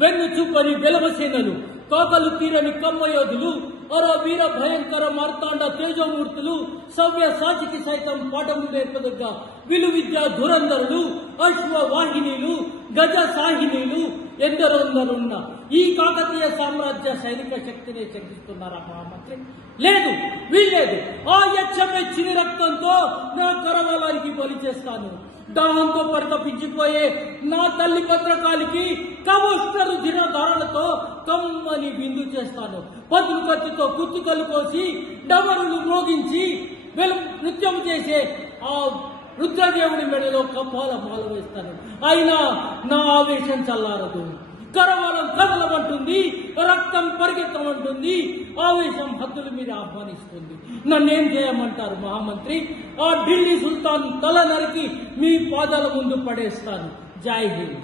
వెన్ను చూపని వెలవసేనలు, కాకలు తీరని కమ్మయోధులు, అర వీర భయంకర మార్తాండ తేజోమూర్తులు, సవ్య సాచికి సైతం పాఠములు నేర్పదగ్గ విలువిద్యా ధురంధరులు, అశ్వవాహినీలు, గజ సాహినీలు ఎందరొందరున్న ఈ కాకతీయ సామ్రాజ్య సైనిక శక్తిని శంకిస్తున్నారా మహామంత్రి? లేదు, వీల్లేదు. ఆ యచ్చమెచ్చిన రక్తంతో నా కరవాలానికి బలి చేస్తాను. దాహంతో పరితపించిపోయే నా తల్లి భద్రకాళికి కవోష్ణరు దినధారణతో కమ్మని విందు చేస్తాను. పదులు కత్తితో కుత్తుకలు కోసి డమరులు మోగించి నృత్యం చేసే ఆ రుద్రదేవుడి మెడలో కపాల మాల వేస్తాను. అయినా నా ఆవేశం చల్లారదు. కరవాలం కదలమంటుంది, రక్తం పరిగెత్తమంటుంది, ఆవేశం హద్దుల మీద ఆహ్వానిస్తుంది. నన్నేం చేయమంటారు మహామంత్రి? ఆ ఢిల్లీ సుల్తాన్ తల నరికి మీ పాదాల ముందు పడేస్తాను. జై హింద్.